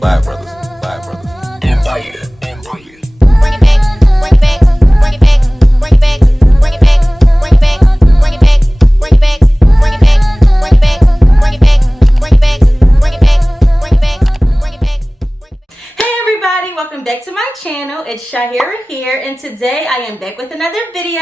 Black brothers, black brothers. Empire. Bring it back, bring it back, bring it back, bring it back, bring it back, bring it back, bring it back, bring it back, bring it back, bring it back, bring it back, bring it back, bring it back, bring it back, bring it back, bring it back. Hey everybody, welcome back to my channel. It's ShaaBeautyy here, and today I am back with another video.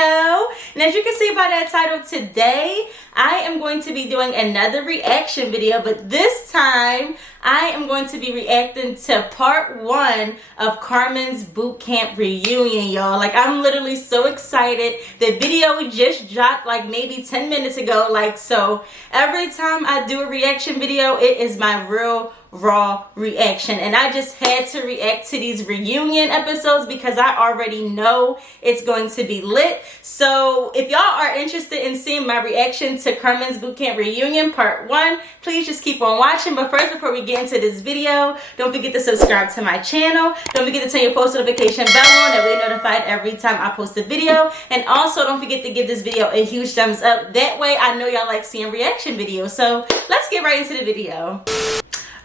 And as you can see by that title, today I am going to be doing another reaction video, but this time I am going to be reacting to part 1 of Carmens Bootcamp reunion, y'all. Like, I'm literally so excited. The video just dropped like maybe 10 minutes ago. Like, so every time I do a reaction video, it is my real raw reaction, and I just had to react to these reunion episodes because I already know it's going to be lit. So if y'all are interested in seeing my reaction to Carmens Bootcamp reunion part 1, please just keep on watching. But first, before we get into this video, don't forget to subscribe to my channel. Don't forget to turn your post notification bell on, that way you're notified every time I post a video. And also don't forget to give this video a huge thumbs up, that way I know y'all like seeing reaction videos. So let's get right into the video.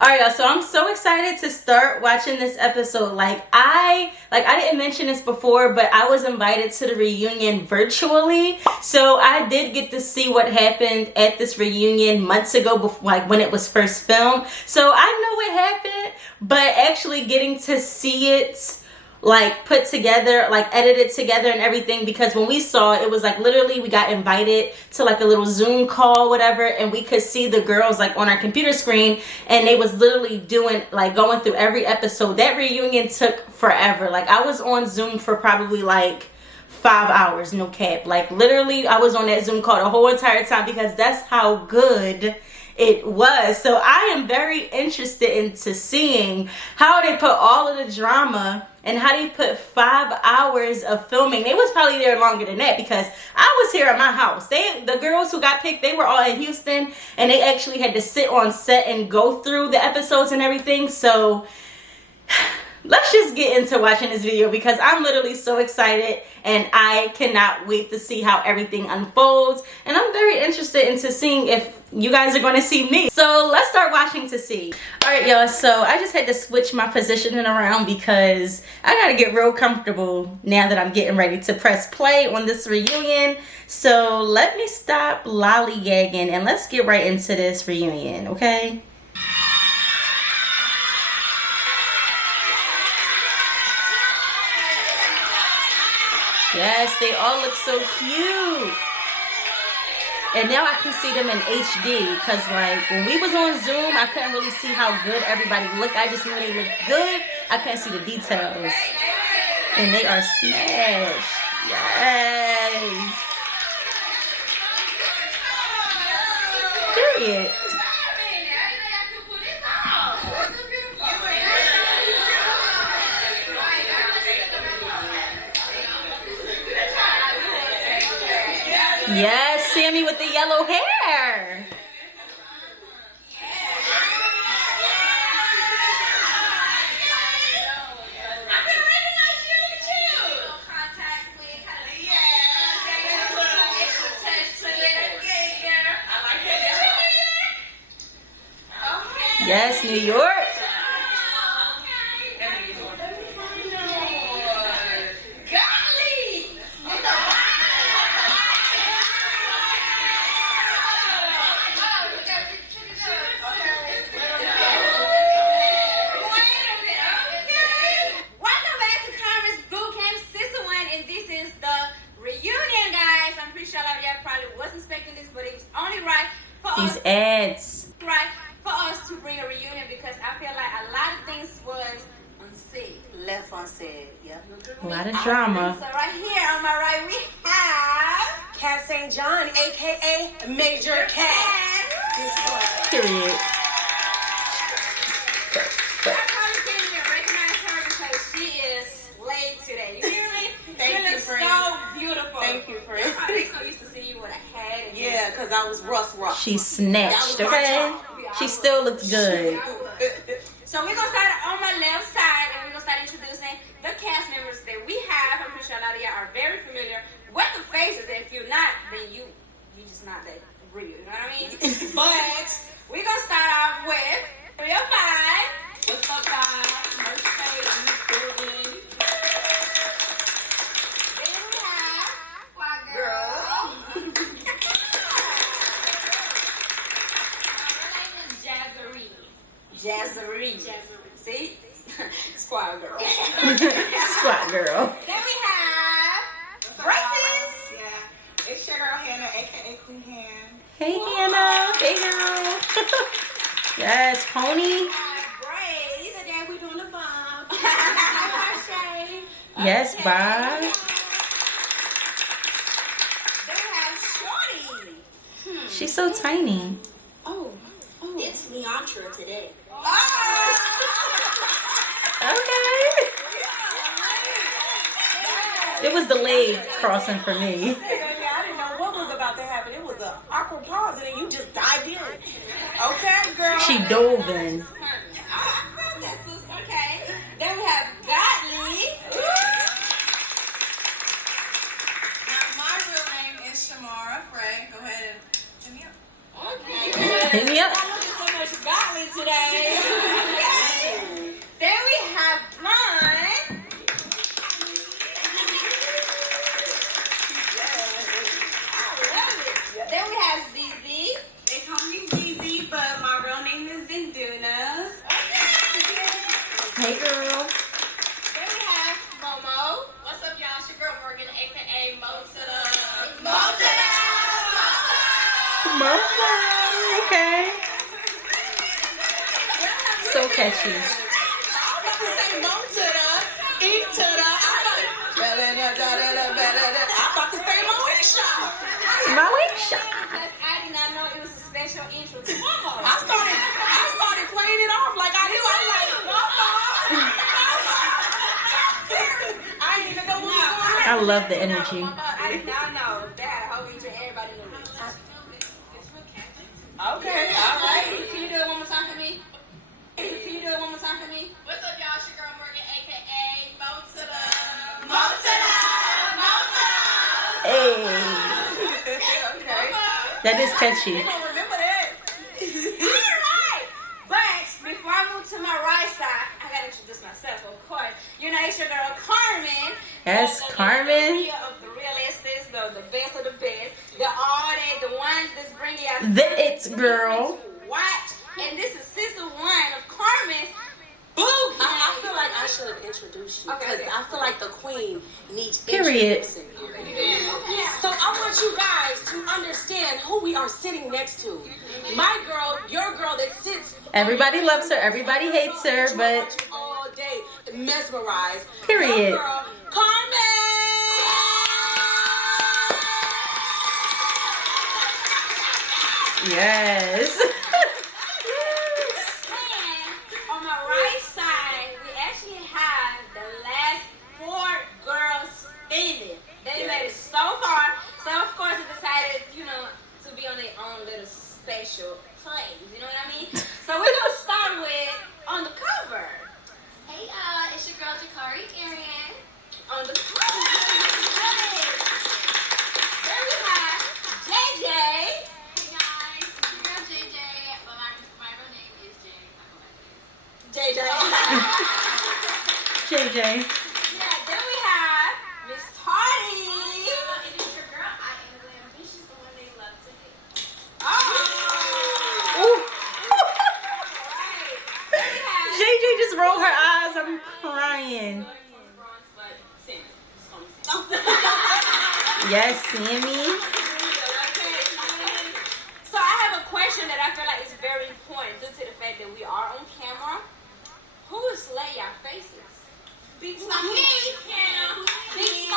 Alright, y'all, so I'm so excited to start watching this episode. I didn't mention this before, but I was invited to the reunion virtually. So I did get to see what happened at this reunion months ago, before, like when it was first filmed. So I know what happened, but actually getting to see it like put together, like edited together and everything, because when we saw it, it was like literally we got invited to like a little Zoom call, whatever, and we could see the girls like on our computer screen, and they was literally doing like going through every episode. That reunion took forever. Like, I was on Zoom for probably like 5 hours, no cap. Like, literally I was on that Zoom call the whole entire time because that's how good it was. So I am very interested into seeing how they put all of the drama and how they put 5 hours of filming. They was probably there longer than that because I was here at my house. The girls who got picked, they were all in Houston, and they actually had to sit on set and go through the episodes and everything. So let's just get into watching this video because I'm literally so excited and I cannot wait to see how everything unfolds. And I'm very interested into seeing if you guys are going to see me. So let's start watching to see. Alright, y'all, so I just had to switch my positioning around because I got to get real comfortable now that I'm getting ready to press play on this reunion. So let me stop lollygagging and let's get right into this reunion, okay? Yes, they all look so cute. And now I can see them in HD because, like, when we was on Zoom, I couldn't really see how good everybody looked. I just knew they looked good. I couldn't see the details. And they are smashed. Yes. Period. Yes, Sammy with the yellow hair. Yes, New York. These ads. Right, for us to bring a reunion because I feel like a lot of things was unsaid, left unsaid. Yeah. A lot of drama. So right here on my right we have Cat St. John, aka Major Cat. Period. I probably can't even recognize her because she is late today. You hear me? Thank you you, look friend. so beautiful. Thank you, friend. I'm so used to seeing you with a hat. And Yeah, because I was rough. She snatched, okay? She still looks good. So we're going to start on my left side and we're going to start introducing the cast members that we have. I'm pretty sure a lot of y'all are very familiar with the faces. And if you're not, then you just not that real, you know what I mean? But we're going to start off with 305. What's up, y'all? Jazzery. See? Squad girl. Squat girl. Then we have braces. Yeah. It's your girl Hannah, aka Queen Han. Hey Hannah. Hey girl. Yes, pony. Braids. Today we doing the bob. Yes, Bob. Then we have Shorty. She's so tiny. It's Leandra today. Okay. It was delayed crossing for me. Hey, baby, I didn't know what was about to happen. It was an awkward pause, and then you just dived in. Okay, girl. She dove in. Okay. Then we have Godly. Now, my real name is Shamara Frey. Go ahead and hit me up. Okay. Hit me up. I'm looking so much Godly today. Okay. Then we have Blonde. Then we have ZZ. They call me ZZ, but my real name is Zindunas. Hey girl. Then we have Momo. What's up, y'all? It's your girl Morgan, aka Mo to the Mama. Okay. So catchy. I was about to say mo to the, eat to the. I'm about to say Moesha. Moesha. Because I did not know it was a special intro to Momo. I started playing it off like I knew. I'm like, I didn't even know what was going on. I love the energy. I did not know that a whole intro. Everybody knew it. Okay, all right. Can you do it one more time for me? Can you do it one more time for me? What's up, y'all? It's your girl Morgan, aka Mo to the Hey. Okay. That is catchy. You don't remember that. Alright! But before I move to my right side, I gotta introduce myself, of course. You know, it's your girl Carmen. Yes, The Carmen. real of the realists, the best of the best. The ones that's bringing y'all The It's Girl. watch. And this is season 1 of Carmen's Bootcamp. I feel like I should have introduced you because Okay. I feel like the queen needs Period. introducing. So I want you guys to understand who we are sitting next to. My girl, your girl that sits. Everybody loves her. Everybody hates her, but Watching all day, mesmerized. Period. Your girl, Carmen. yes. And on my right side, we actually have the last 4 girls standing. They made it so far. So of course we decided, to be on their own little special place. You know what I mean? So we're gonna start with on the cover. Hey, it's your girl Jakari Arian. On the cover. Then we have JJ. Hey guys, it's your girl JJ, but my real name is Jay. JJ. JJ. Yeah, then we have Miss Tardy. It is your girl. I am the ambitious, the one they love to hate. Oh. Ooh. Right. Then we have JJ just rolled her eyes. I'm crying. But Sam, it's gonna be Yes, Sammy. So I have a question that I feel like is very important due to the fact that we are on camera. Who is slay your faces? Big Me, Hannah. Big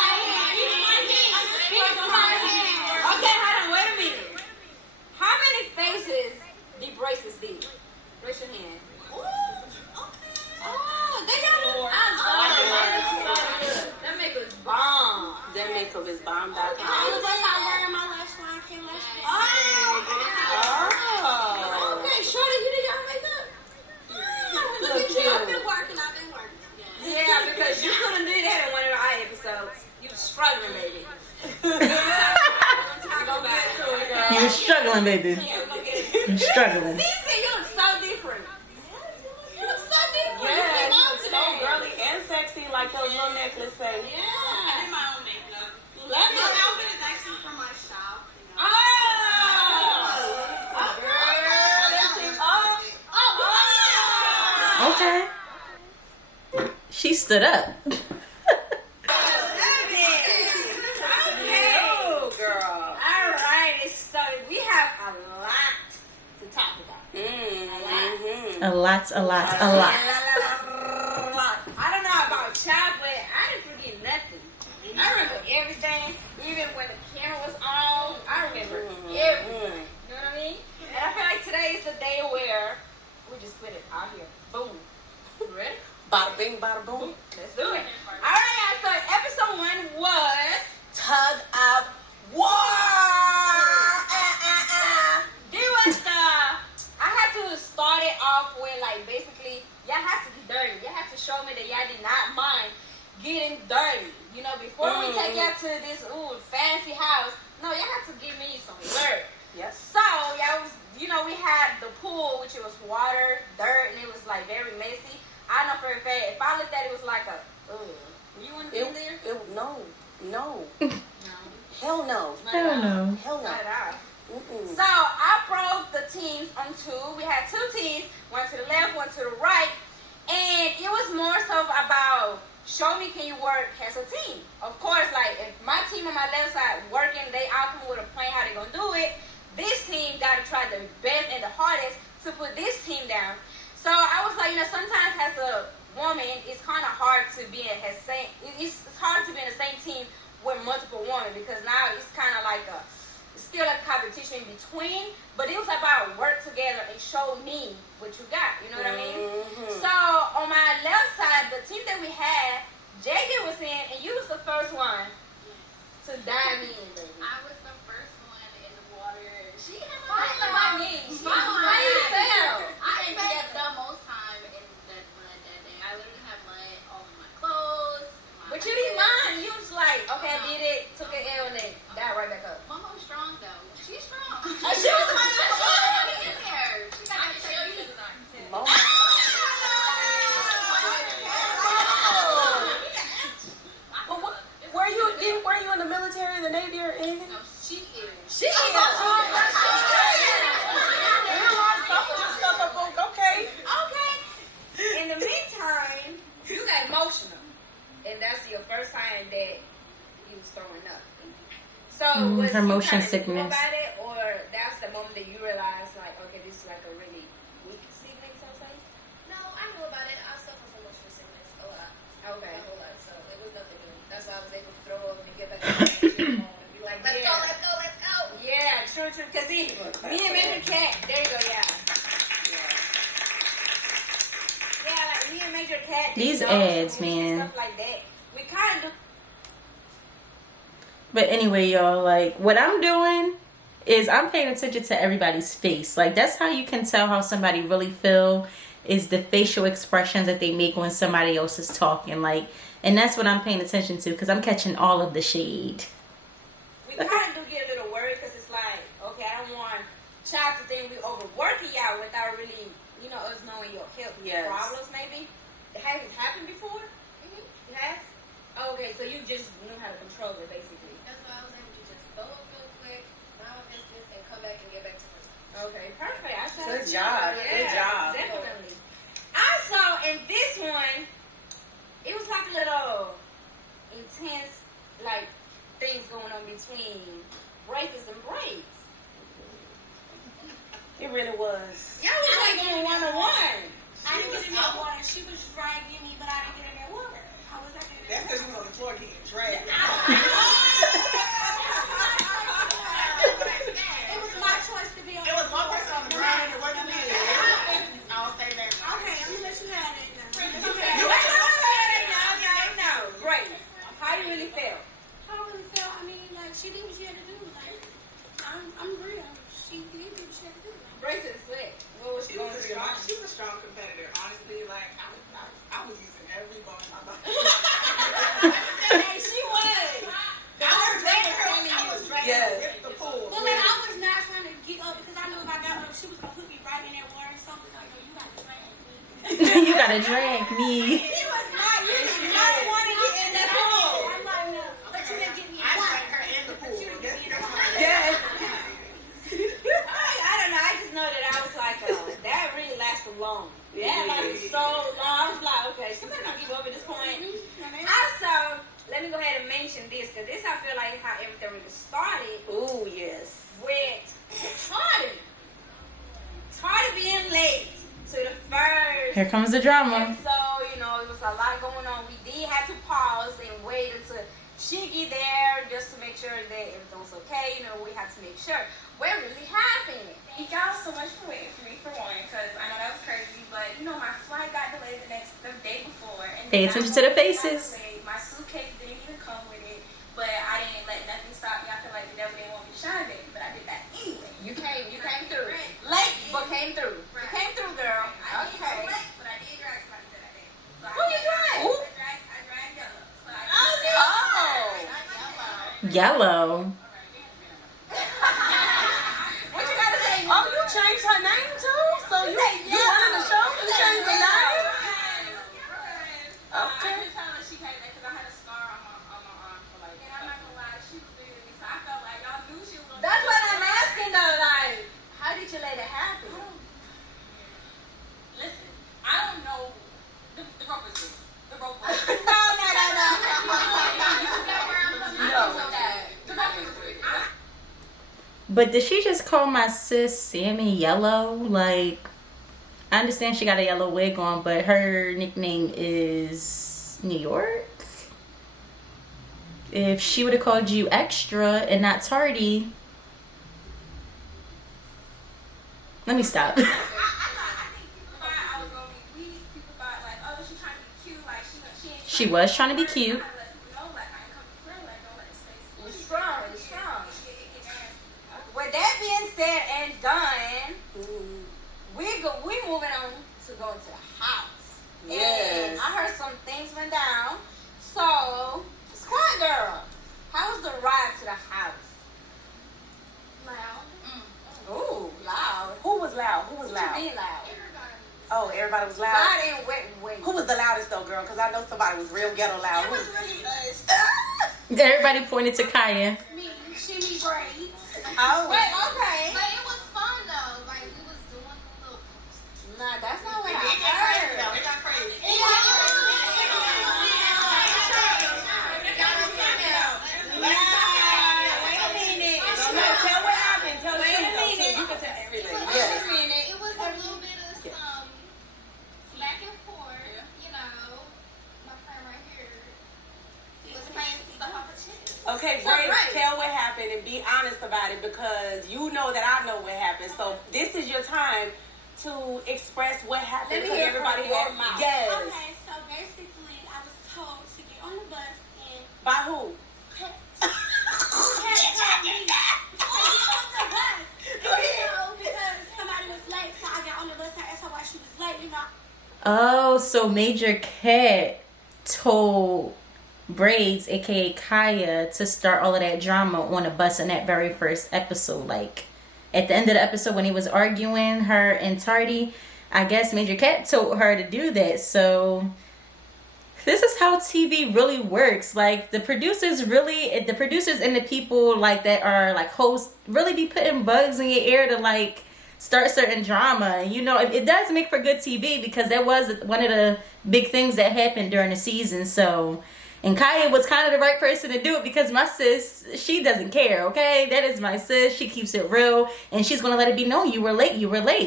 Big Okay, hold on, wait a minute. How many faces the braces did? Raise your hand. Oh, they got that make us bomb. That makeup is bomb.com. Oh. Okay, Shorty, you did your makeup? Look at you. I've been working. Yeah, because you couldn't do that in one of our episodes. You was struggling, baby. Go back to it, girl. You were struggling, baby. You're struggling. See, you look so different. You look so different. Yeah, You came you out look so today. girly and sexy, like those little necklaces say. Yeah. I did my own makeup. Love This it. outfit is actually from my shop. Oh! Okay. Okay. She stood up. Oh, girl. All right, so we have a lot to talk about. A lot. I don't know about y'all, but I didn't forget nothing. I remember everything, even when the camera was on. I remember everything. You know what I mean? And I feel like today is the day where we just put it out here. Boom. You ready? Bada bing, bada boom. Let's do it. All right, guys. So episode 1 was Tug of war. There was I had to start it off with like basically y'all had to be dirty. Y'all had to show me that y'all did not mind getting dirty. You know, before we take y'all to this fancy house, no, y'all had to give me some dirt. Yes. So y'all was, you know, we had the pool, which it was water, dirt, and it was like very messy. I know for a fact, if I looked at it, it was like a, you want to be there? No. No. Hell no. Hell no. Hell no. Not at all. Mm-mm. So I broke the teams on 2. We had 2 teams, one to the left, one to the right, and it was more so about show me can you work as a team. Of course, like if my team on my left side working, they all come with a plan how they gonna do it. This team got to try the best and the hardest to put this team down. So I was like, you know, sometimes as a woman, it's kind of hard to be in it's hard to be in the same team with multiple women because now it's kind of like still a competition in between, but it was about work together and show me what you got. You know what I mean? So on my left side, the team that we had, JJ was in, and you was the first one to dive in, baby. I was the first one in the water. She had Why you fell? I spent the most time in that mud that day. I literally had mud all over my clothes. But you didn't mind. You was like, okay, I did it, took an L, and then dive right back up. My mom's strong though. She's strong. She was the one that was in there. She got to show you. Were you in the military, the Navy, or anything? No, she is. She is. Okay. In the meantime, you got emotional, and that's your first sign that you was throwing up. So was her you motion kinda sickness. knew about it, or that's the moment that you realized, like, okay, this is like a really weak sickness, so to say? No, I knew about it. I suffer from motion sickness a lot. Okay. My whole life, so it was nothing new. That's why I was able to throw up and get back to the home and be like, let's go, let's go, let's go. Yeah, true. Because see, me and Major Cat, there you go, yeah. Yeah, like me and Major Cat. These you know, ads, movies and man. Stuff like that. We kind of. But anyway, y'all, like what I'm doing is I'm paying attention to everybody's face. Like that's how you can tell how somebody really feel is the facial expressions that they make when somebody else is talking. Like, and that's what I'm paying attention to because I'm catching all of the shade. We kind of do get a little worried because it's like, okay, I don't want child to think we overworking y'all without really, you know, us knowing your health problems maybe. Has it happened before? It has? Oh, okay, so you just knew how to control it basically. That's why I was able to just throw up real quick, mind my business, and come back and get back to business. Okay, perfect. I saw Good it. job. Yeah, Good job. Definitely. I saw in this one, it was like a little intense, like things going on between braces and braids. It really was. Y'all was like doing one-on-one. I didn't get in that water. She was dragging me, but I didn't get in that water. I was like, That's because you was on the floor getting dragged. it was my choice to be on It was one person on the ground and it wasn't me. I'll say that. Okay, I'm gonna let you have it now. No. Great. How you really feel? How I really felt, I mean, like, she did what she had to do. Like, I'm real. She did what she had to do. Braces slick. What was She going was through your mind? a strong competitor. Honestly, like I was using every bone in my body. Hey, she was. I was dragging her with the pool. But, like, I was not trying to get up because I knew if I got up, she was gonna put me right in that water or something. Like, no, you got to drag me. You gotta drag me. She was not. You did not want to get in that pool. I'm like, no. But you didn't get me in I water. dragged her in the pool. I don't know. I just know that I was like, that really lasted long. Yeah, like so long. I was like, okay, somebody's gonna give up at this point. Also, let me go ahead and mention this, because this I feel like how everything really started. Ooh, yes. With Tardy. Tardy being late to the first. Here comes the drama. So, you know, it was a lot going on. We did have to pause and wait until she get there just to make sure that everything was okay. You know, we had to make sure what really happened. Thank y'all so much for waiting for me, for one, because I know that was crazy. But, you know, my flight got delayed the day before. And Pay attention to the faces. My suitcase didn't even come with it. But I didn't let nothing stop me. I feel like the devil didn't want me to shine, baby. But I did that anyway. You came through. Late, but came through. You came through, girl. Okay. But I did drag somebody that day. So Who you drag? I dragged Yellow. So I Yellow. What you gotta say? Oh, you changed her name too? So you wanted the show? You changed the name? I Okay. didn't tell her she came back because I had a scar on my arm for like. And I'm not gonna lie, she was bigger than me, so I felt like y'all knew she was gonna. That's what I'm asking though. Like, how did you let it happen? Listen, I don't know. The rope was good. The rope was good. No. But did she just call my sis Sammy Yellow? Like, I understand she got a yellow wig on, but her nickname is New York. If she would have called you Extra and not Tardy. Let me stop. I think people thought I was gonna be weak. People thought like, oh, she's trying to be cute. Like she ain't. She was trying to be cute. I had to let people know, like I ain't come to play. Like don't let it stay. It's strong. It's strong. It nasty. With that being said and done, we moving on to go to the house. Yes. And I heard some things went down. So, Squad Girl, how was the ride to the house? Loud. Ooh, loud. Who was loud? Who was What you loud? mean loud? Oh, everybody was loud. Loud and wait. Who was the loudest though, girl? Because I know somebody was real ghetto loud. It was really us. Everybody pointed to Kaya. Me, shimmy braids. Oh. Wait, okay. But it was fun though. Like we was doing the little. Nah, that's not what I It got crazy though. heard. It got crazy. Wait a minute. No, tell what happened. Tell the truth though, too. You can tell everything. Yes. It was a little bit of some back and forth. You know, my friend right here was saying stuff off the chest. Okay, Grace, tell what happened and be honest about it because you know that I know what happened. So this is your time to express what happened. Let me because hear from everybody your has mouth. Yes. Okay, so basically, I was told to get on the bus and By who? Pat told me to get on the bus. You know, because somebody was late, so I got on the bus and I asked her why she was late. You know, Oh, so Major Cat told Braids, aka Kaya, to start all of that drama on a bus in that very first episode. Like at the end of the episode when he was arguing, her and Tardy, I guess Major Cat told her to do that. So this is how TV really works. Like the producers and the people like that are like hosts really be putting bugs in your ear to like start certain drama. You know, it does make for good TV because that was one of the big things that happened during the season. So, and Kaya was kind of the right person to do it because my sis, she doesn't care, okay? That is my sis. She keeps it real and she's going to let it be known you were late.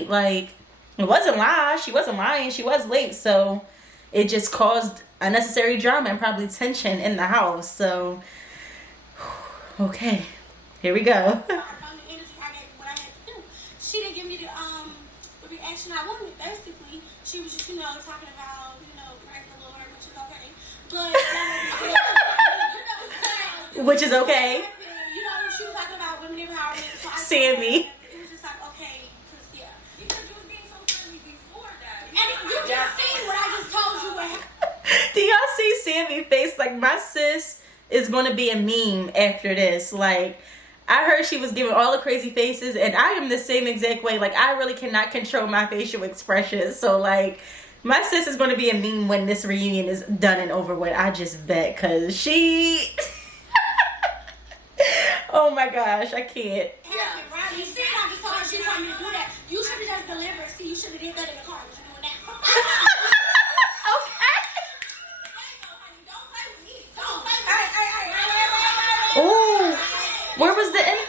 Like, it wasn't lie. She wasn't lying. She was late. So, it just caused unnecessary drama and probably tension in the house. So, okay. Here we go. on the energy I gave what I had to do. She didn't give me the reaction I wanted. Basically, she was just, you know, talking about, you know, right the Lord, which is okay. But Which is okay. You know, she was talking about women empowerment. So I Sammy. It was just like, okay, because, yeah. Because you was being so friendly before that. And you just seen what I just told you what happened. Do y'all see Sammy's face? Like, my sis is going to be a meme after this. Like, I heard she was giving all the crazy faces, and I am the same exact way. Like, I really cannot control my facial expressions. So, like, my sis is going to be a meme when this reunion is done and over with. I just bet, because she... Oh, my gosh. I can't. Right? You see, I just told her she told me to do that. You should have just deliberate. See, you should have did that in the car. What you doing now? Okay. Don't play with me. Don't play with me. Ooh. Where was the end?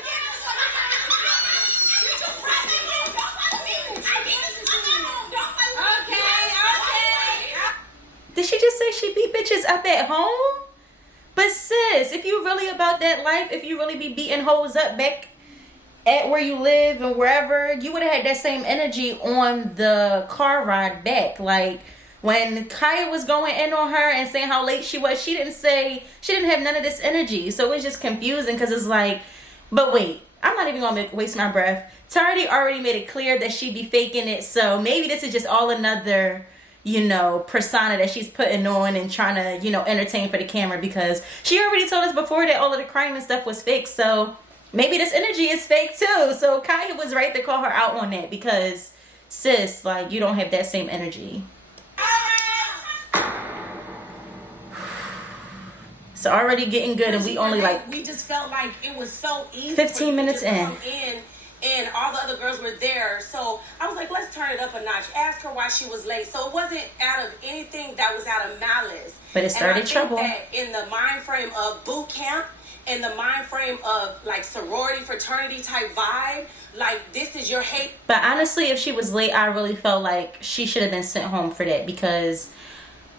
Did she just say she beat bitches up at home? But sis, if you really about that life, if you really be beating hoes up back at where you live and wherever, you would have had that same energy on the car ride back. Like when Kaya was going in on her and saying how late she was, she didn't have none of this energy. So it's just confusing because it's like, but wait, I'm not even gonna waste my breath. Tardy already made it clear that she'd be faking it. So maybe this is just all another, you know, persona that she's putting on and trying to, you know, entertain for the camera, because she already told us before that all of the crime and stuff was fake. So maybe this energy is fake too. So Kaya was right to call her out on that, because sis, like, you don't have that same energy. It's already getting good and we only like, we just felt like it was so easy. 15 minutes in. Come in. And all the other girls were there. So I was like, let's turn it up a notch. Ask her why she was late. So it wasn't out of anything that was out of malice. But it started trouble. And I think that in the mind frame of boot camp, in the mind frame of like sorority, fraternity type vibe, like this is your hate. But honestly, if she was late, I really felt like she should have been sent home for that, because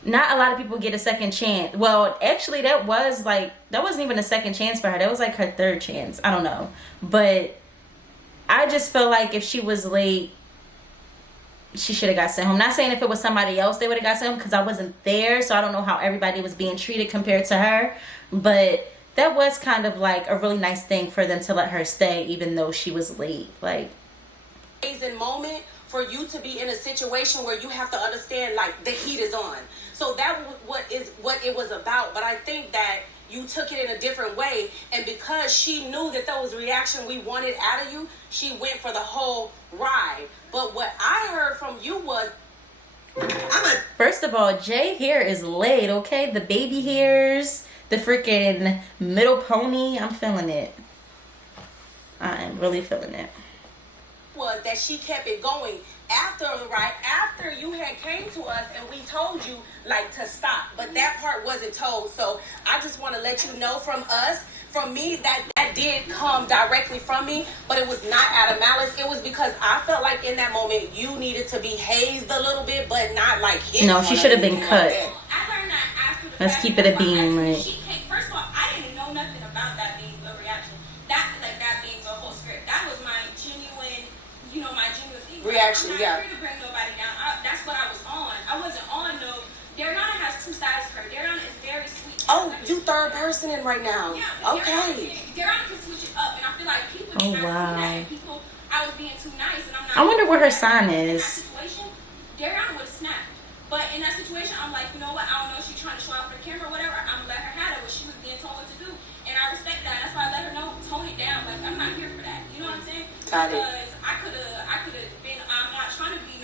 not a lot of people get a second chance. Well, actually, that wasn't even a second chance for her. That was like her third chance. I don't know. But I just feel like if she was late, she should have got sent home. Not saying if it was somebody else, they would have got sent home, because I wasn't there. So I don't know how everybody was being treated compared to her. But that was kind of like a really nice thing for them to let her stay, even though she was late. Like, amazing moment for you to be in a situation where you have to understand, like, the heat is on. So that what it was about. But I think that you took it in a different way, and because she knew that that was the reaction we wanted out of you, she went for the whole ride. But what I heard from you was, first of all, Jay hair is laid, okay? The baby hairs, the freaking middle pony, I'm feeling it. I am really feeling it. Was that she kept it going after the ride, after you had came to us and we told you like to stop, but that part wasn't told. So I just want to let you know from us, from me, that did come directly from me, but it was not out of malice. It was because I felt like in that moment you needed to be hazed a little bit, but not like hit. No, she should have been cut. I learned that after the Let's fact. keep it a beam, like. She came, first of all, I didn't know nothing about that being a reaction. That being the whole script. That was my genuine, my genuine feedback. Reaction, I'm not here to bring nobody down. That's what I was on. I wasn't on no. Dariana has two sides to her. Dariana is very sweet. Oh, you third person in right now. Yeah, okay. Dariana can switch it up, and I feel like people did not see that. People, I was being too nice, and I'm not. I wonder what her sign is. In that situation, Dariana would have snapped. But in that situation, I'm like, you know what? I don't know if she's trying to show off for the camera or whatever. I'm gonna let her have it. What she was being told what to do, and I respect that. That's why I let her know, tone it down. Like, I'm not here for that. You know what I'm saying? Got it. Because I could have been. I'm not trying to be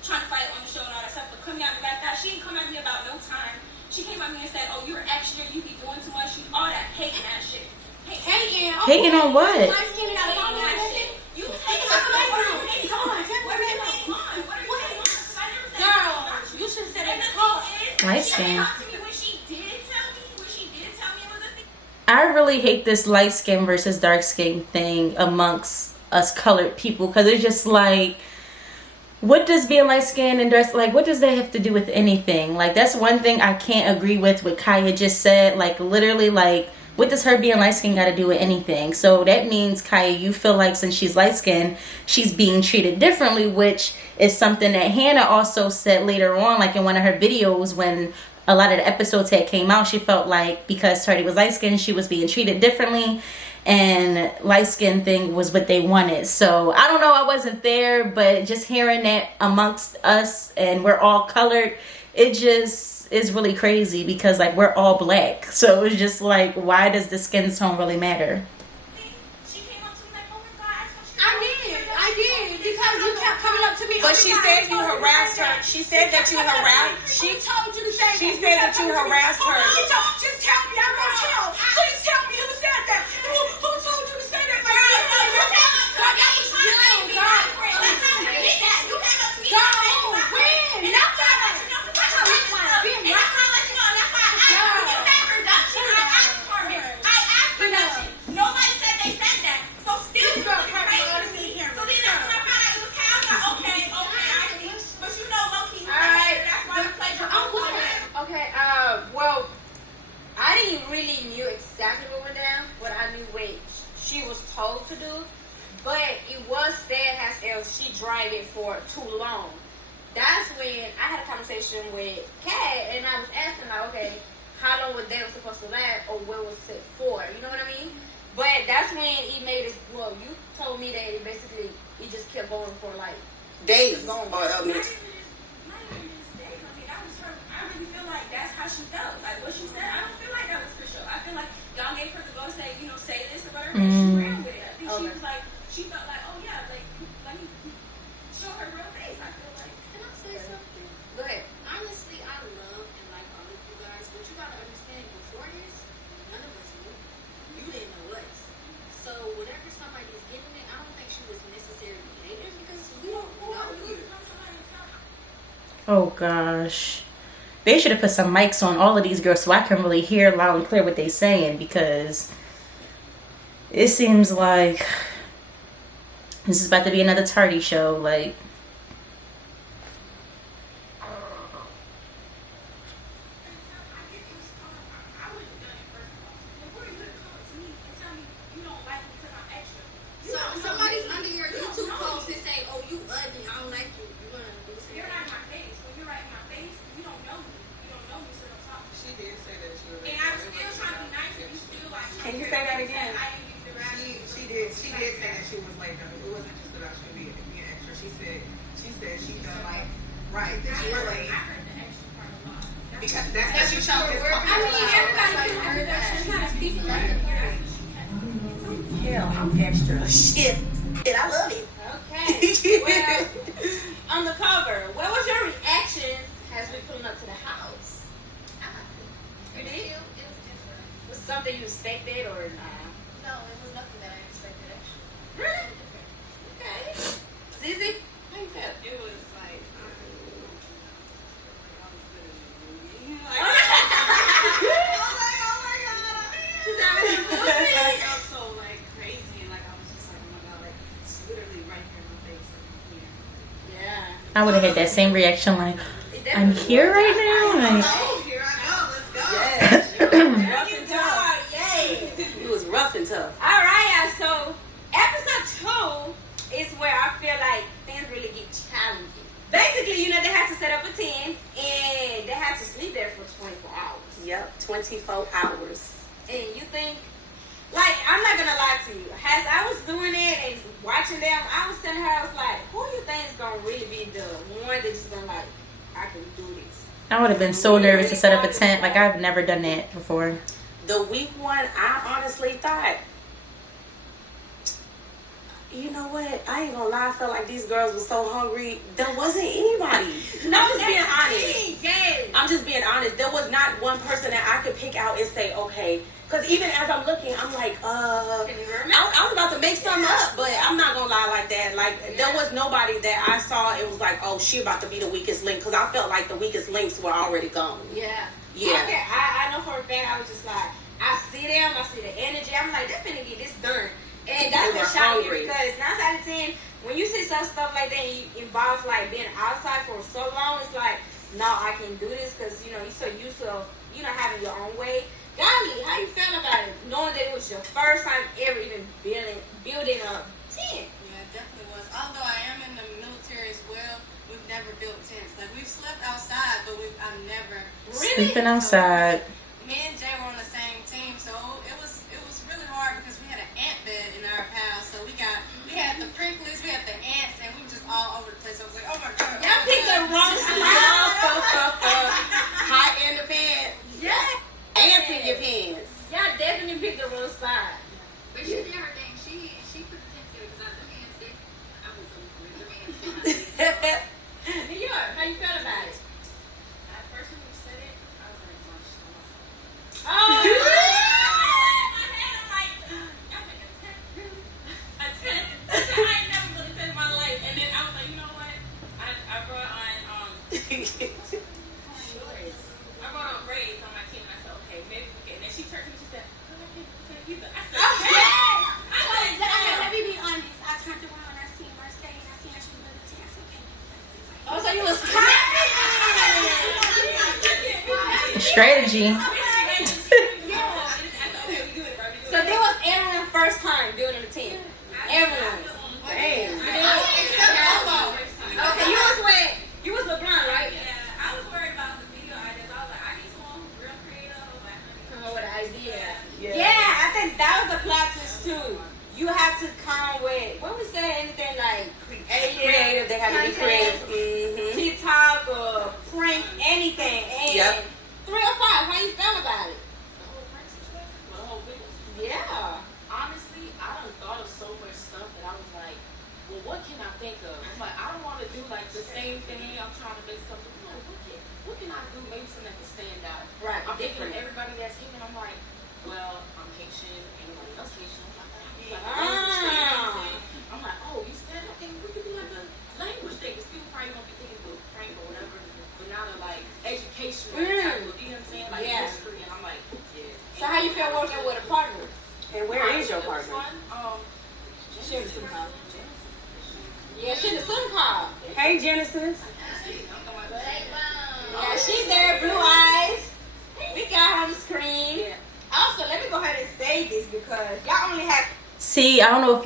trying to fight on the show and all that stuff. But coming at me like that, she didn't come at me about no time. She came at me and said, "Oh, you're extra. You be doing too much. All that hating that shit. Hating. Hating on what? You hating that shit. You hating on hating on. What are you hating on? What are you hating on? Because I never said Girl, you should have said it. Light skin. When she did tell me it was a thing. I really hate this light skin versus dark skin thing amongst us colored people, because it's just like, what does being light skinned and dressed, like, what does that have to do with anything? Like, that's one thing I can't agree with what Kaya just said. Like, literally, like, what does her being light skinned got to do with anything? So that means, Kaya, you feel like since she's light skinned, she's being treated differently, which is something that Hannah also said later on, like in one of her videos when a lot of the episodes had came out. She felt like because Tardy was light skinned, she was being treated differently, and light skin thing was what they wanted. So I don't know, I wasn't there, but just hearing that amongst us and we're all colored, it just is really crazy, because like we're all black. So it's just like, why does the skin tone really matter? She came up to me like, "Oh my God, I did, because you kept coming up to me." But she said you harassed her. She said that you harassed. She told you to say She said that you harassed her. Just tell me, I'm gonna tell. Please tell me who said that. Who told you to say that? she was told to do, but it was said as if she dragged it for too long. That's when I had a conversation with Kat, and I was asking like, okay, how long was they was supposed to last, or what was it for? You know what I mean? But that's when he made it. Well, you told me that it basically it just kept going for like days. Going. I really feel like that's how she felt. Like what she said, I don't feel like that was for sure. I feel like y'all gave her to go say, you know, say this or whatever, and she ran with it. I think she was like, she felt like, oh yeah, like let me show her real face. I feel like. Can I say something? Go ahead. Honestly, I love and like all of you guys, but you gotta understand before this, none of us knew. You didn't know us. So whatever somebody is giving it, I don't think she was necessarily hating because we don't know you. Oh gosh. They should have put some mics on all of these girls so I can really hear loud and clear what they're saying, because it seems like this is about to be another tardy show. Like, So if somebody's under your YouTube post and say, "Oh, you ugly, I don't like you," you're gonna do the You're same. not in my face. When you're right in my face, you don't know me. You don't know me, so don't talk to me. She did say that she was. And I'm still trying to be nice, and you still like. Can you say that again? I didn't give you the right. She did say that she was like, it wasn't just about you being extra. She said she felt like, right, that you were like, I heard the extra part a lot. because that's what she felt. I mean, everybody can hear that. She's not speaking like it. Hell, I'm extra. Shit. And I love it. Okay. Well, on the cover, what was your reaction as we pulling up to the house? You did? It was different. Was something you expected or nah? No, it was nothing that I expected actually. Really? Okay. Zizi, how you feel? It was like, I was literally moving. She's having a I movie. felt so like crazy, and like I was just like, oh my god, like it's literally right here in my face, like here. Yeah. I would have had that same reaction, like, I'm here right now. Like, Oh, here I go. Let's go. Yes. Rough and tough. Yay. It was rough and tough. All right, so episode 2 is where I feel like things really get challenging. Basically, you know, they had to set up a tent and they had to sleep there for 24 hours. Yep, 24 hours. And you think, like, I'm not gonna lie to you. As I was doing it and watching them, I was telling her, I was like, who do you think is gonna really be the one that's just gonna like, I can do this? I would have been so nervous to set up a tent. Like, I've never done that before. The week one, I honestly thought, you know what? I ain't gonna lie. I felt like these girls were so hungry. There wasn't anybody. I'm just being honest. Yes. I'm just being honest. There was not one person that I could pick out and say, okay. Because even as I'm looking, I'm like, Can you remember? I was about to make something up, but I'm not gonna lie like that. Like, there was nobody that I saw. It was like, oh, she about to be the weakest link. Because I felt like the weakest links were already gone. Yeah. Yeah. Okay, I know for a fact, I was just like, I see them, I see the energy. I'm like, they're finna get this done. And that's They what were shocked me hungry. because 9 out of 10, when you see some stuff like that and you involves like being outside for so long, it's like, no, I can do this because, you know, you're so used to, you know, having your own way. Golly, how you feel about it? Knowing that it was your first time ever even building a tent. Yeah, it definitely was. Although I am in the military as well, we've never built tents. Like we've slept outside, but I've never Sleeping outside. Me and Jay were on the same team, so it was really hard because we had an ant bed in our house. So we had the pricklies, we had the ants, and we were just all over the place. I was like, oh my god. Y'all picked the wrong spot. Hot in the pants. Yeah. Ants in your pants. Y'all definitely picked the wrong spot. But she did her thing. She put the tent together because the ants did. I was over the ants. New York, how you feel about it? At first when you said it, I was like, gosh, Oh, In my head, I'm like, y'all think a 10? I ain't never done a 10 in my life. And then I was like, you know what? I brought on braids on my team, and I said, okay, maybe we can. And then she turned to me, she said, oh, I can't do the 10 either. I said, Let me be honest. I turned around, I seen her stay, and I seen her she was in the tent. I said, okay. oh, so you was Strategy. So this was Aaron's first time doing from the 10. Everyone. Damn. Except Momo. Okay, you was LeBron, right? Yeah, I was worried about the video ideas. I was like, I need someone who's real creative. I was like, Come up with an idea. Yeah. I think that was the plot twist too. You have to come with, when we say anything like creative, They have to be creative. Mm-hmm. TikTok or prank, anything. And Yep. 3 or 5, how you feel about it? The whole video. Yeah. Honestly, I done thought of so much stuff that I was like, well, what can I think of? I'm like, I don't want to do like the same thing. I'm trying to make something. I'm like, what can I do? Maybe something that can stand out. Right. I'm thinking of everybody that's Haitian. I'm like, well, I'm Haitian. Anybody else Haitian? I'm like, I can do like a language thing. You know what I'm saying? I'm like, oh, you said that thing. We could do like a language thing. Because people probably don't be thinking of prank or whatever. But now they're like educational type of, you know what I'm saying? Like history. And I'm like, yeah. So how you feel working with a partner? And where is your partner? Share the SIM card. Yeah, share the SIM card. Hey, Genesis. Yeah, she's there, blue eyes. We got her on the screen. Also, let me go ahead and say this because y'all only have. See, I don't know if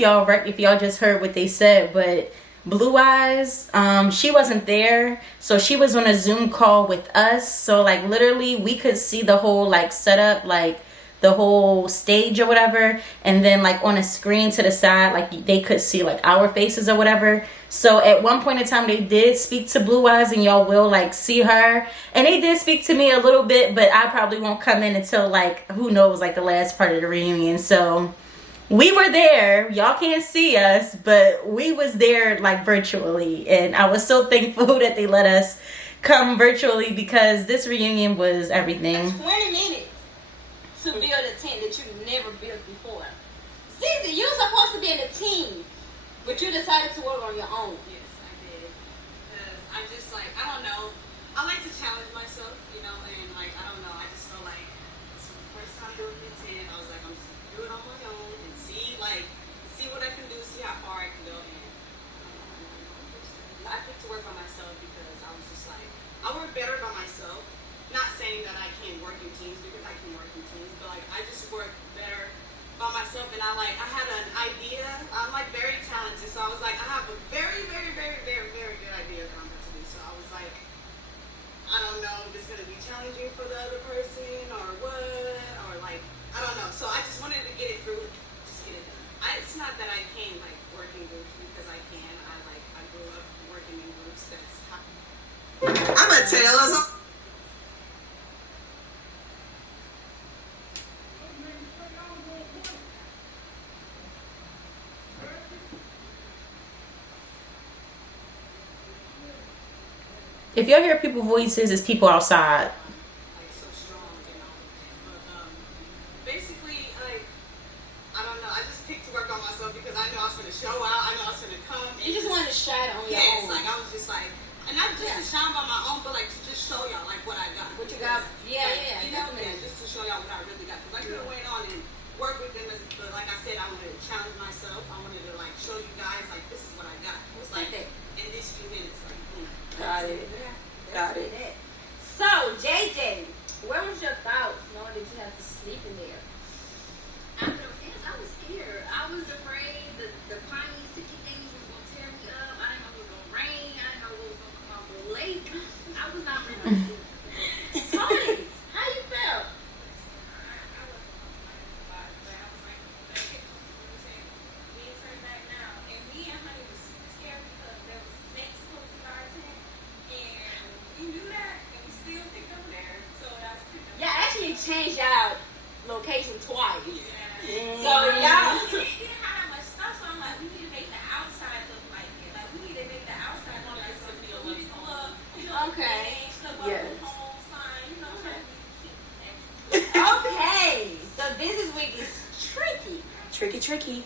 y'all just heard what they said, but Blue Eyes, she wasn't there, so she was on a Zoom call with us. So like literally, we could see the whole like setup, like the whole stage or whatever, and then like on a screen to the side, like they could see like our faces or whatever. So at one point in time, they did speak to Blue Eyes, and y'all will like see her, and they did speak to me a little bit, but I probably won't come in until like who knows, like the last part of the reunion. So we were there. Y'all can't see us, but we was there like virtually, and I was so thankful that they let us come virtually because this reunion was everything. 20 minutes to build a tent that you never built before. Zizi, you were supposed to be in a team, but you decided to work on your own. Yes, I did. Because I'm just like, I don't know. I like to challenge myself, you know, and like, I don't know. I just feel like it's the first time doing the 10. I was like, I'm just going to do it on my own and see what I can do, see how far I can go. And I picked to work by myself because I was just like, I work better by myself. Not saying that I can't work in teams because I can work in teams, but like, I just work better by myself. And I had an idea. I'm like very talented, so I was like, I have a very, very, very, very, very good idea that I'm going to do. So I was like, I don't know if it's going to be challenging for the other person or what, or like, I don't know. So I just wanted to get it through, just get it done. It's not that I can't like work in groups because I can. I grew up working in groups. That's how. I'm gonna tell us. If y'all hear people voices, it's people outside. Like so strong, you know. But basically, like I don't know. I just picked to work on myself because I knew I was going to show out. I knew I was going to come. You just wanted to shine on your Yes, own. like I was just like, and not just to shine by my own, but like to just show y'all like what I got. What you got? Yeah, You know, yeah, just to show y'all what I really got. Because I could have went on and worked with them, but like I said, I wanted to challenge myself. I wanted to like show you guys like this is what I got. It was like in these few minutes, like boom. Got it. Got it. So, JJ, what was your thoughts knowing that you had to sleep in there? After the fence, I was scared. I was afraid the piney sticky things was gonna tear me up. I didn't know it was gonna rain. I didn't know it was gonna come off the lake. I was not ready to sleep. Tony, how you felt? Yeah, actually changed out location twice. So y'all. Okay. Yes. Okay. So this is week is tricky. Tricky. Tricky.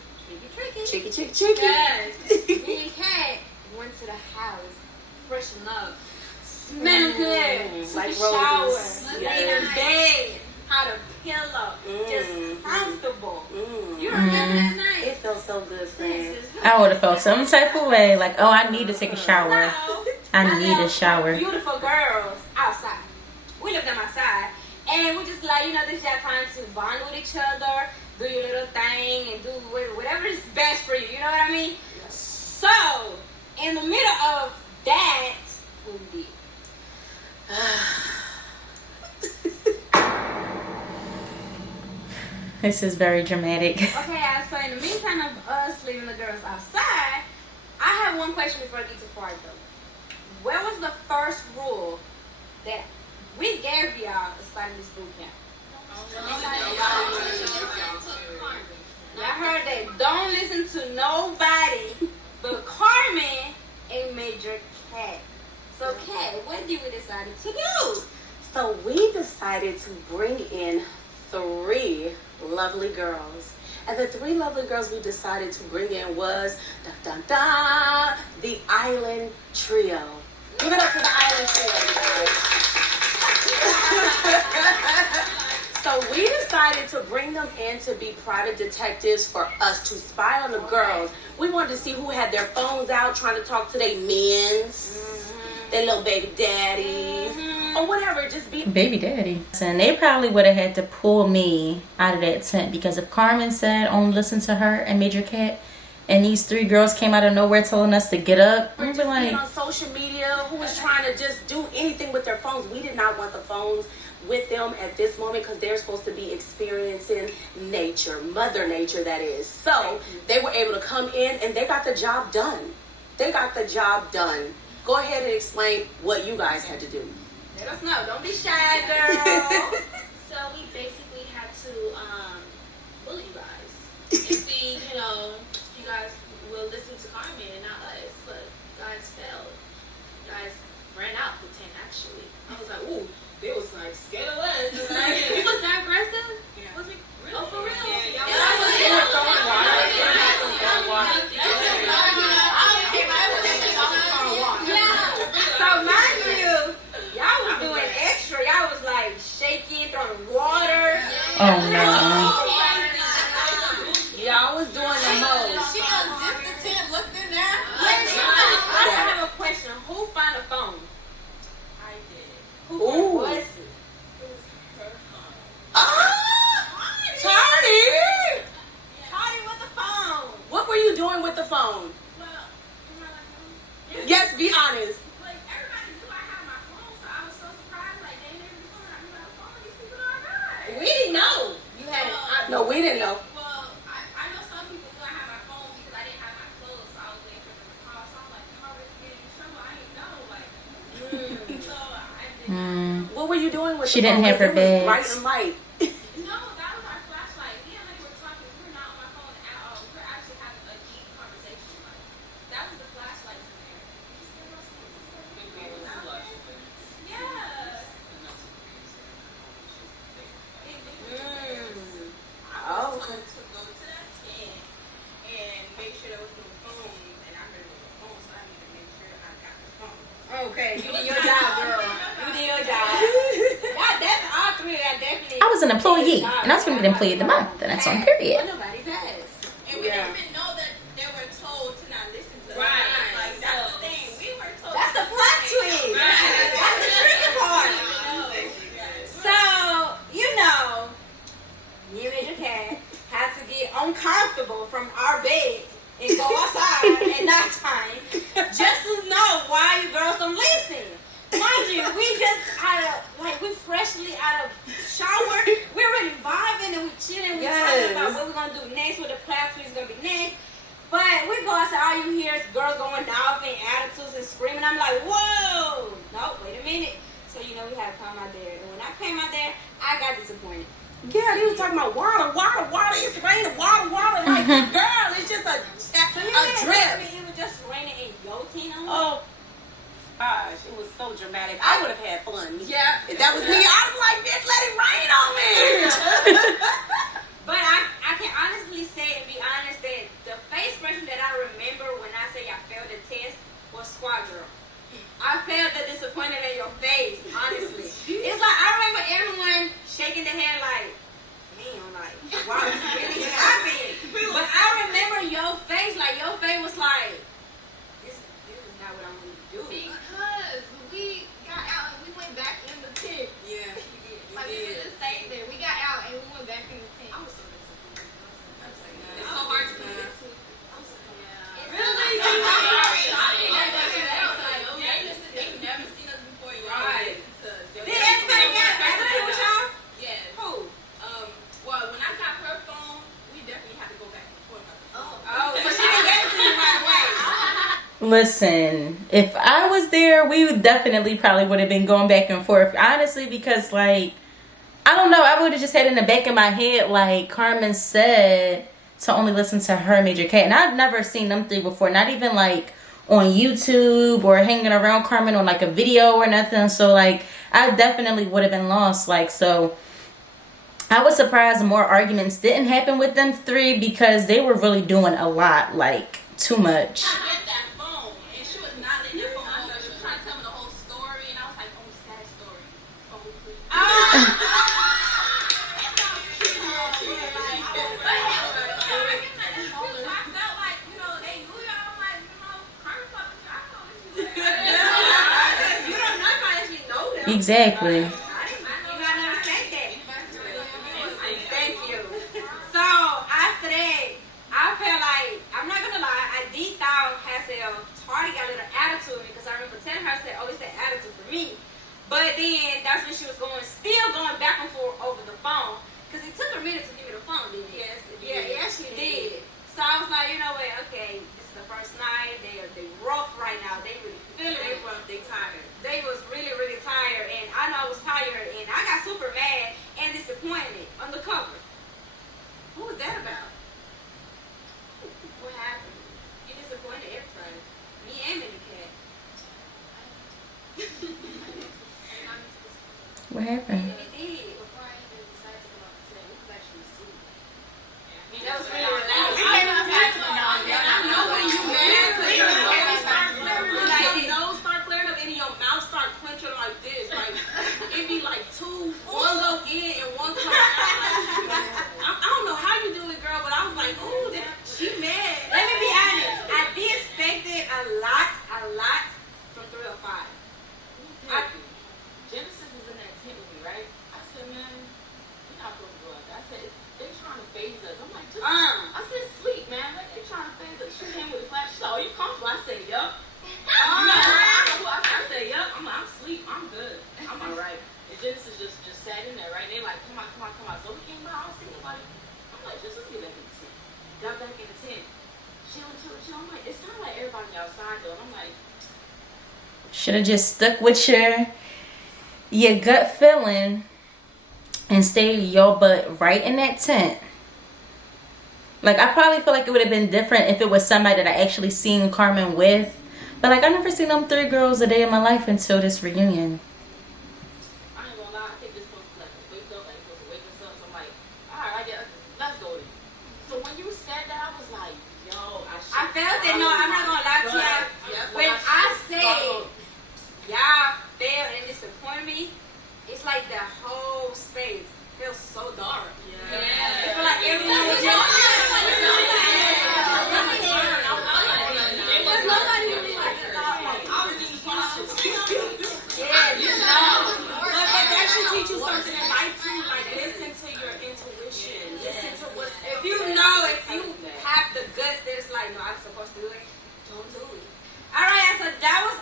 Tricky. Yes. Me and Kat went to the house, freshen up, smell good, took like a shower, roses. laid in Yes. bed, had a pillow, just comfortable. You remember that night? It felt so good, friend. I would have felt some type of way, like, oh, I need to take a shower. I need a shower. Beautiful girls outside. We lived them outside. And we just like, this is our time to bond with each other, do your little thing and do whatever is best for you. You know what I mean? So, in the middle of that, what we did? This is very dramatic. Okay, so in the meantime of us leaving the girls outside, I have one question before I get too far though. What was the first rule that we gave y'all starting this boot camp? Y'all heard that. Don't listen to nobody but Carmen and Major Cat. So Cat, what did we decide to do? So we decided to bring in 3 lovely girls. And the 3 lovely girls we decided to bring in was the Island Trio. Give it up for the Island Trio, guys. So we decided to bring them in to be private detectives for us to spy on the girls. We wanted to see who had their phones out trying to talk to their men's, their little baby daddies, or whatever. Just be Baby daddy. And they probably would have had to pull me out of that tent, because if Carmen said only listen to her and Major Cat, and these 3 girls came out of nowhere telling us to get up, We're we'd just be like, being on social media, who was trying to just do anything with their phones. We did not want the phones with them at this moment, because they're supposed to be experiencing nature, Mother Nature, that is. So they were able to come in and they got the job done. They got the job done. Go ahead and explain what you guys had to do. Let us know. Don't be shy, girl. So we basically had to bully you guys and see, you guys will listen to Carmen and not us. But you guys failed. You guys ran out the tent, actually. I was like, ooh, they was like scared of us. It was that aggressive? Yeah. Was it really? Oh, for real? So mind you, y'all was doing extra. Y'all was like shaking, throwing water. oh no. Y'all was doing the most. She unzipped the tent, looked in there. I have a question. Who found a phone? I did. Who Ooh. was it? It was her phone. Tardy! Party with the phone. What were you doing with the phone? Well, am I like, Yes, be honest. like everybody knew I had my phone, so I was so surprised. Like they never knew I knew my phone. These people are not. We didn't know. You had it. No, we didn't know. Well, I know some people knew I had my phone because I didn't have my clothes, so I was waiting for them to call. So I'm like, am I really getting in trouble? I didn't know. Like, so I didn't. What were you doing with She the didn't phone? have her It was bags. bright and light. No, that was our flashlight. Me and Lady were talking. We were not on my phone at all. We were actually having a deep conversation. Like, that was the flashlight in there. Yeah. Oh, To go to that tent and make sure there was no phones, and I heard there was a phone, so I need to make sure I got the phone. Okay, you did your job, girl. You did your job. That's all 3 of that definitely. I was an employee, and I was going to be the employee of the month, and that's on period. Nobody passed. And we didn't even know that they were told to not listen to us. Right. Like, that's the thing. We were told. That's the plot twist. That's the tricky part. So, me and Major Cat had to get uncomfortable from our bed and go outside at nighttime just to know why you girls don't listen. Mind you, we just we freshly out of shower. We're already vibing and we're chilling. We're talking about what we're going to do next, what the plot twist is going to be next. But we go outside, all you hear is girls going off and attitudes and screaming. I'm like, whoa! No, wait a minute. So, we had to come out there. And when I came out there, I got disappointed. Yeah, he was talking about water. It's raining, water. Like, girl, it's just a drip. It was just raining in your tent. Oh, gosh, it was so dramatic. I would have had fun. Yeah. If that was me, I was like, bitch, let it rain on me. But I can honestly say and be honest that the face expression that I remember when I say I failed the test was squad girl. I felt the disappointment in your face, honestly. It's like, I remember everyone shaking their head like, damn, like, wow, this really happened. But I remember your face was like, this is not what I want to do. Because we got out and we went back in the tent. Yeah, Like, we did the same thing. We got out and we went back in the Listen, if I was there, we would definitely probably would have been going back and forth. Honestly, because like, I don't know, I would have just had in the back of my head, like Carmen said, to only listen to her Major K. And I've never seen them three before, not even like on YouTube or hanging around Carmen on like a video or nothing. So like, I definitely would have been lost. Like, so I was surprised more arguments didn't happen with them three because they were really doing a lot, like too much. I get that phone, and she was not letting that phone go. She was trying to tell me the whole story, and I was like, oh, sad story. Oh, please. Exactly. But then that's when she was still going back and forth over the phone. Because it took a minute to give me the phone, didn't it? Yes, it actually did. So I was like, you know what, okay, this is the first night. They rough right now. They really feeling it. They tired. They was really, really tired. And I know I was tired. And I got super mad and disappointed undercover. What was that about? What happened? You disappointed everybody. Me and Minnie Cat. What happened? It did. Before I even decided to come up today, we was actually asleep. That was really relaxed. Start clearing up and your mouth start clenching like this. Like it be like two, one go in and one come out. I don't know how you do it, girl, but I was like, ooh, she mad. Let me be honest. I did expect it a lot from 305. Genesis was in that tent with me, right? I said, man, we're not supposed to go out there. I said, they're trying to phase us. I'm like, just, I said, sleep, man. Like, they're trying to phase us. She came with a flash. She's like, oh, you comfortable? I said, yup. I said, yup. I'm asleep. I'm good. I'm all right. And Genesis just sat in there, right? And they like, come on. So we came by. I don't see nobody. I'm like, just let's get back in the tent. Got back in the tent. Chill. I'm like, it sounded like everybody outside, though. And I'm like, Should have just stuck with your gut feeling and stay your butt right in that tent. Like, I probably feel like it would have been different if it was somebody that I actually seen Carmen with. But like, I never seen them three girls a day in my life until this reunion. I ain't gonna lie, I think this supposed to like wake up, like supposed to wake us up. So I'm like, alright, I guess let's go then. So when you said that, I was like, yo, I felt it. No, I'm not gonna lie to y'all. When I said y'all failed and disappointed me, it's like the whole space feels so dark. Yeah. It feel like everyone was just. Teach you something in life too. Like listen to your intuition. Listen to what. If you have the guts that it's like, no, I'm supposed to do it, don't do it. Alright, so that was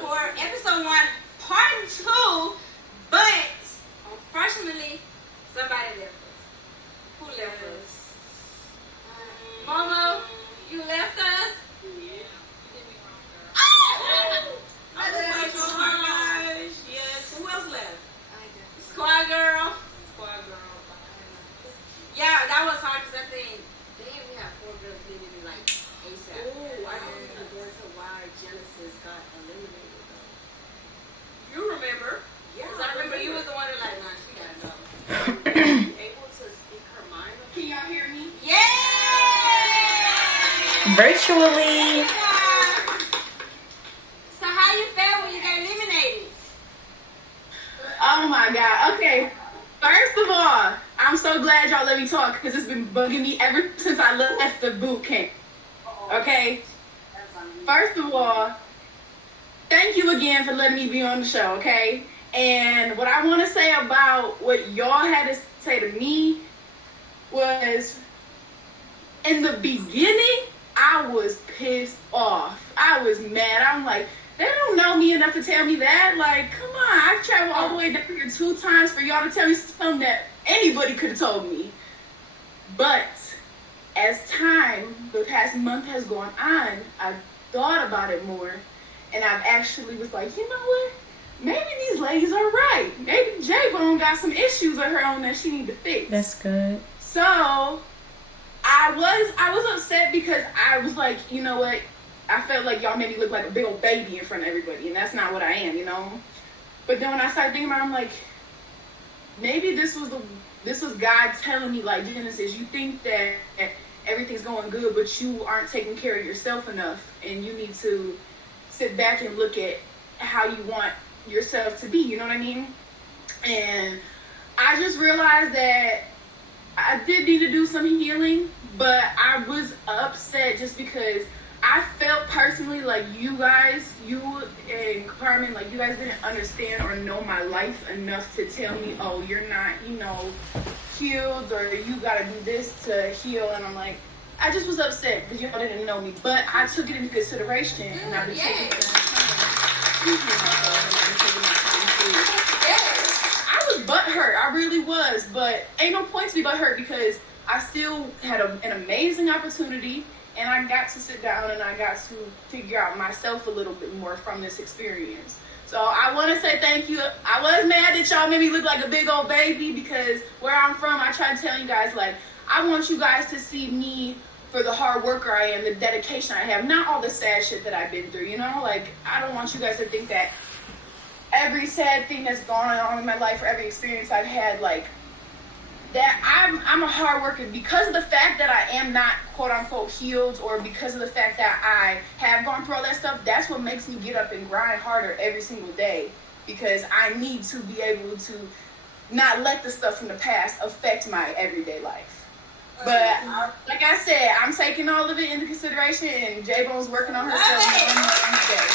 for episode 1, part 2. But unfortunately, somebody left us. Who left us? Momo, you left us? Yeah. Oh my gosh. Yes. Who else left? Squad girl. Yeah, that was hard because I think, Damn, we have 4 girls leaving like ASAP. Ooh, I don't even go into why Genesis got eliminated though. you remember. Yeah, Because I remember you was the one that like, nah, she gotta go. able to speak her mind. Can y'all hear me? Yeah! Virtually. So how you felt when you got eliminated? Oh my God. Okay. First of all, I'm so glad y'all let me talk because it's been bugging me ever since I left the boot camp. Okay? First of all, thank you again for letting me be on the show, okay? And what I want to say about what y'all had to say to me was, in the beginning, I was pissed off. I was mad. I'm like, they don't know me enough to tell me that. Like, come on. I've traveled all the way down here 2 times for y'all to tell me something that anybody could have told me. But as time, the past month has gone on, I thought about it more, and I've actually was like, you know what? Maybe these ladies are right. Maybe J-Bone got some issues of her own that she need to fix. That's good. So I was upset because I was like, you know what? I felt like y'all made me look like a big old baby in front of everybody, and that's not what I am, you know? But then when I started thinking about it, I'm like, maybe this was God telling me, like, Genesis, you think that everything's going good, but you aren't taking care of yourself enough, and you need to sit back and look at how you want yourself to be, you know what I mean? And I just realized that I did need to do some healing, but I was upset just because I felt personally like you and Carmen, like you guys didn't understand or know my life enough to tell me, oh, you're not, you know, healed, or you gotta do this to heal. And I'm like, I just was upset because y'all didn't know me, but I took it into consideration, and I've been taking it into I was butthurt. I really was, but ain't no point to be butthurt because I still had an amazing opportunity, and I got to sit down and I got to figure out myself a little bit more from this experience. So I want to say thank you. I was mad that y'all made me look like a big old baby because where I'm from, I try to tell you guys, like, I want you guys to see me for the hard worker I am, the dedication I have, not all the sad shit that I've been through, you know? Like, I don't want you guys to think that every sad thing that's gone on in my life or every experience I've had, like, that I'm a hard worker because of the fact that I am not quote unquote healed, or because of the fact that I have gone through all that stuff. That's what makes me get up and grind harder every single day, because I need to be able to not let the stuff from the past affect my everyday life. But like I said, I'm taking all of it into consideration, and J-Bone's working on herself every day.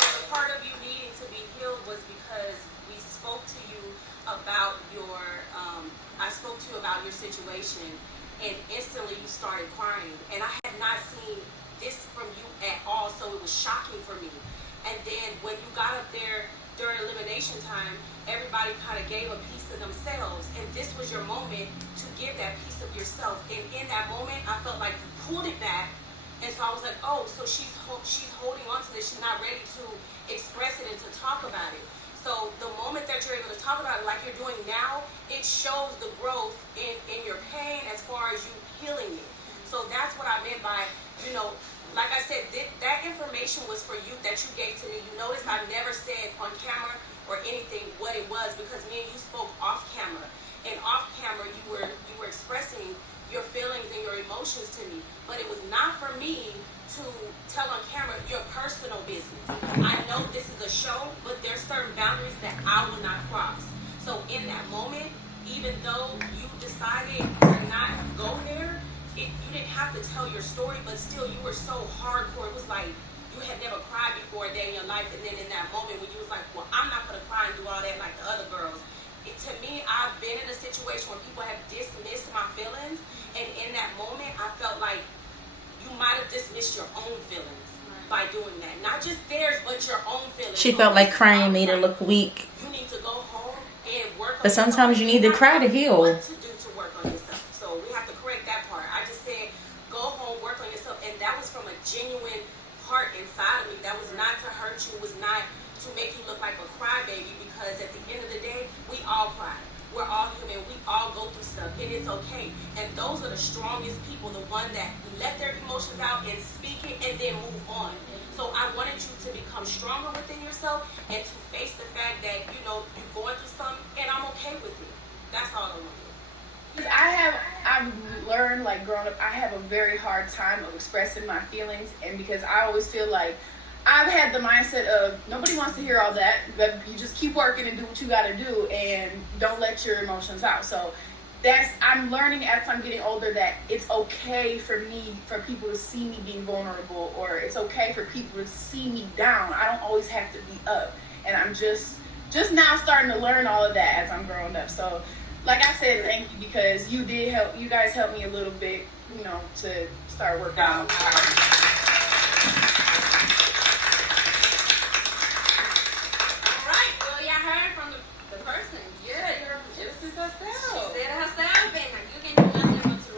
So part of you needing to be healed was because we spoke to you about I spoke to you about your situation, and instantly you started crying. And I had not seen this from you at all, so it was shocking for me. And then when you got up there during elimination time, everybody kind of gave a piece of themselves, and this was your moment to give that piece of yourself. And in that moment, I felt like you pulled it back, and so I was like, oh, so she's holding on to this. She's not ready to express it and to talk about it. So the moment that you're able to talk about it like you're doing now, it shows the growth in your pain as far as you healing it. So that's what I meant by, you know, like I said, that information was for you that you gave to me. You notice I never said on camera or anything what it was, because me and you spoke off camera. And off camera, you were expressing your feelings and your emotions to me. But it was not for me to tell on camera your personal business. I know this is a show, but there's certain boundaries that I will not cross. So in that moment, even though you decided to not go there, you didn't have to tell your story, but still you were so hardcore. It was like you had never cried before a day in your life, and then in that moment when you was like, well, I'm not going to cry and do all that like the other girls. To me, I've been in a situation where people have dismissed my feelings, and in that moment, I felt like you might have dismissed your own feelings by doing that. Not just theirs, but your own feelings. She felt like crying made her look weak. You need to go home and work on But sometimes you need to cry to heal. What to do to work on yourself. So we have to correct that part. I just said, go home, work on yourself. And that was from a genuine heart inside of me. That was not to hurt you. It was not to make you look like a crybaby, because at the end of the day, we all cry. We're all human. We all go through stuff, and it's okay. And those are the strongest people, the one that let their emotions out and speak it and then move on. So I wanted you to become stronger within yourself and to face the fact that, you know, you're going through something, and I'm okay with it. That's all I want to do. I've learned, like, growing up, I have a very hard time of expressing my feelings, and because I always feel like I've had the mindset of nobody wants to hear all that, but you just keep working and do what you got to do and don't let your emotions out. So I'm learning as I'm getting older that it's okay for people to see me being vulnerable, or it's okay for people to see me down. I don't always have to be up, and I'm just now starting to learn all of that as I'm growing up. So like I said, thank you, because you guys helped me a little bit, you know, to start working out. Herself, and like, you can do nothing but to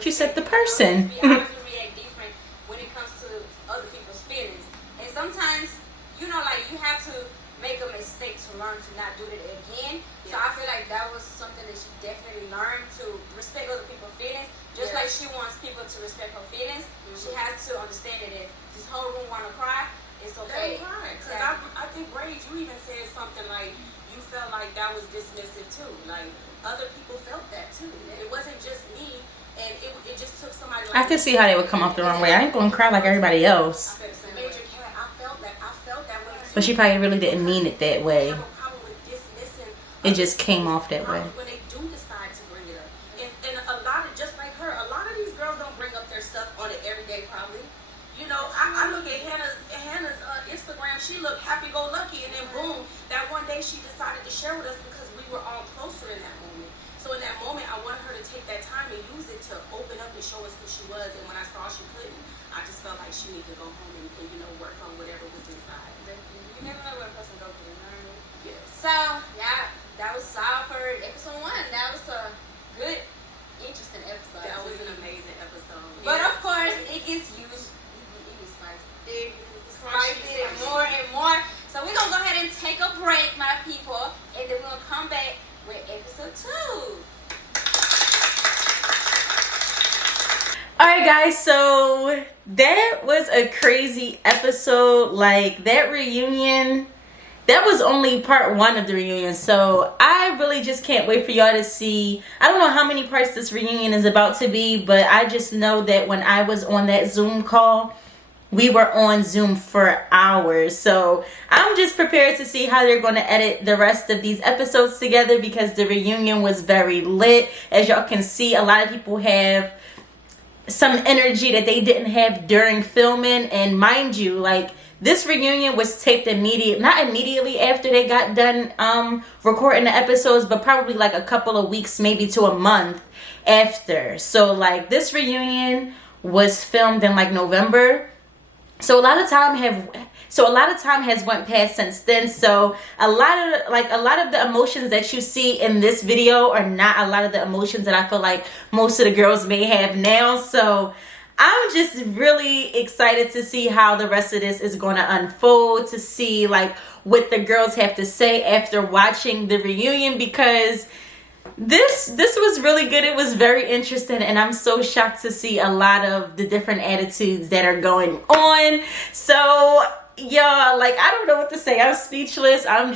person. We obviously react different when it comes to other people's feelings. And sometimes, you know, like you have to make a mistake to learn to not do it again. So I feel like that was something that she definitely learned, to respect other people's feelings. Just like she wants people to respect her feelings, she has to understand that if this whole room want to cry, it's okay. That's right. Because I think, Brady, you even said something like you felt like that was dismissive too. Like other people felt that too. It wasn't just me, and it just took somebody like I could see how they would come off the wrong way. I ain't gonna cry like everybody else. Major Cat. I felt that way too. But she probably really didn't mean it that way. I have a problem with dismissing It just came off that way. when they do decide to bring it up. And a lot of, just like her, a lot of these girls don't bring up their stuff on it every day probably. You know, I look at Hannah's Instagram, she looked happy-go-lucky, and then boom, that one day she decided to share with us because we were all closer in that moment. So in that moment, I wanted her to take that time and use it to open up and show us who she was. And when I saw she couldn't, I just felt like she needed to go home and you know, work on whatever was inside. You never know what a person goes through, you know what I mean? Yes. So, yeah, that was all for episode 1. That was a good, interesting episode. That was an amazing episode. But of course, it gets used. It gets spicy and more and more. So we're going to go ahead and take a break, my people. And then we're going to come back with episode 2. Alright guys, so that was a crazy episode. Like, that reunion, that was only part 1 of the reunion. So I really just can't wait for y'all to see. I don't know how many parts this reunion is about to be, but I just know that when I was on that Zoom call, we were on Zoom for hours. So I'm just prepared to see how they're going to edit the rest of these episodes together, because the reunion was very lit. As y'all can see, a lot of people have some energy that they didn't have during filming. And mind you, like, this reunion was taped not immediately after they got done recording the episodes, but probably like a couple of weeks, maybe to a month after. So like, this reunion was filmed in like November. So a lot of time has went past since then. So a lot of the emotions that you see in this video are not a lot of the emotions that I feel like most of the girls may have now. So I'm just really excited to see how the rest of this is going to unfold, to see like what the girls have to say after watching the reunion, because this was really good. It was very interesting, and I'm so shocked to see a lot of the different attitudes that are going on. So y'all, like, I don't know what to say. I'm speechless. And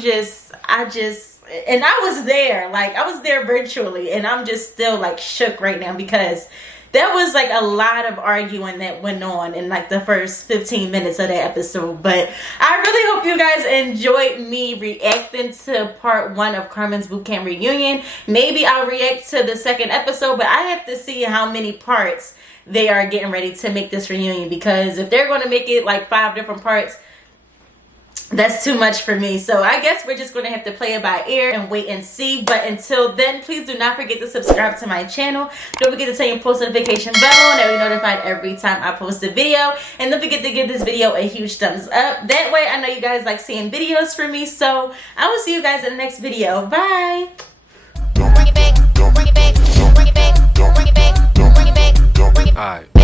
I was there, like, I was there virtually, and I'm just still like shook right now, because there was like a lot of arguing that went on in like the first 15 minutes of that episode. But I really hope you guys enjoyed me reacting to part 1 of Carmen's Bootcamp reunion. Maybe I'll react to the second episode, but I have to see how many parts they are getting ready to make this reunion, because if they're going to make it like 5 different parts, that's too much for me. So I guess we're just going to have to play it by ear and wait and see. But until then, please do not forget to subscribe to my channel. Don't forget to turn your post notification bell on, and be notified every time I post a video. And don't forget to give this video a huge thumbs up. That way I know you guys like seeing videos from me. So I will see you guys in the next video. Bye. Bring it back, bring it back, bring it back, bring it back, bring it back, bring it back. All right.